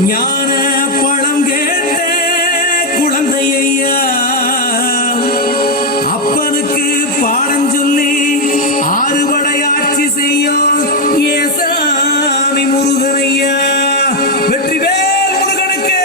ஞான பழம் கேட்ட குழந்தை ஐயா அப்பனுக்கு பாடம் சொல்லி ஆறுபடையாட்சி செய்யும் ஏசாமி முருகனையா வெற்றிவேல் முருகனுக்கு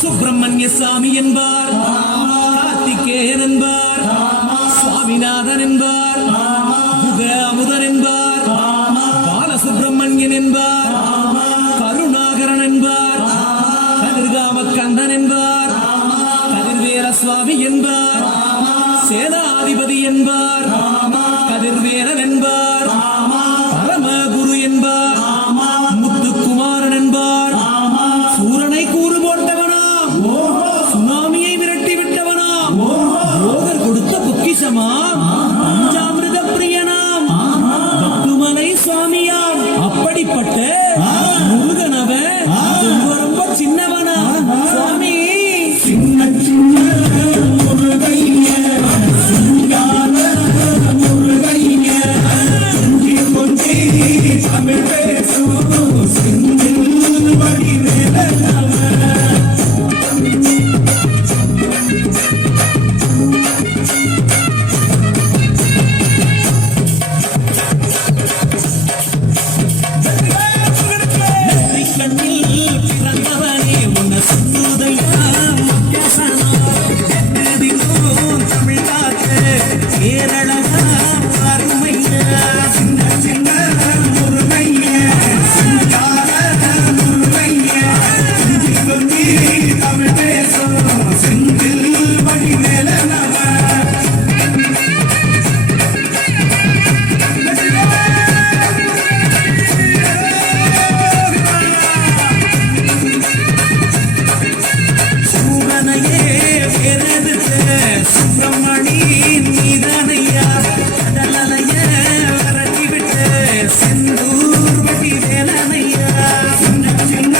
சுப்பிரமணியசாமி என்பார், கார்த்திகேயன் என்பார், சுவாமிநாதன் என்பார், முக அமுதன் என்பார், பாலசுப்பிரமணியன் என்பார், கருணாகரன் என்பார், கதிர்காம கந்தன் என்பார், கதிர்வேல சுவாமி என்பார், சேனாதிபதி என்பார், கதிர்வேலன் என்பார், பரமகுரு என்பார், முத்துக்குமாரன் என்பார், சூரனை கூறு போட்டவனா, சுனாமியை விரட்டி விட்டவனாம், யோகர் கொடுத்த பொக்கிஷமா, பஞ்சாமிர்த பிரியனாம், பத்துமலை சுவாமியாம். அப்படிப்பட்ட முருகனவன் ரொம்ப ரொம்ப சின்னவனா சுவாமி. சின்ன சின்ன முருகைய சிங்கார முருகைய கொஞ்சி கொஞ்சி தமிழ் பேசும் சிந்தில் வடிவேலவன். சுப்பிரமணி நீதானையா கடலைய வரட்டி விட்டு செந்தூர் வட்டி வேலனையா. சின்ன சின்ன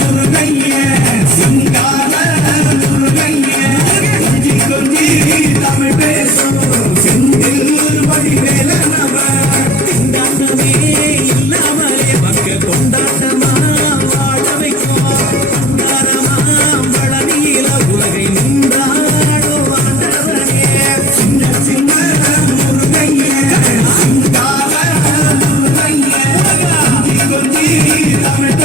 முருகைய சிங்கார முருகைய கொஞ்சி கொஞ்சி தமிழ் பேசும் செந்தில் வடி வேலனவன். திண்டாட்டமே இல்லாமலே மக்க கொண்டாட்டமா வாழ வைக்கும் கொண்டாரமா வளனியில உலகை நின்றார். தமிழ்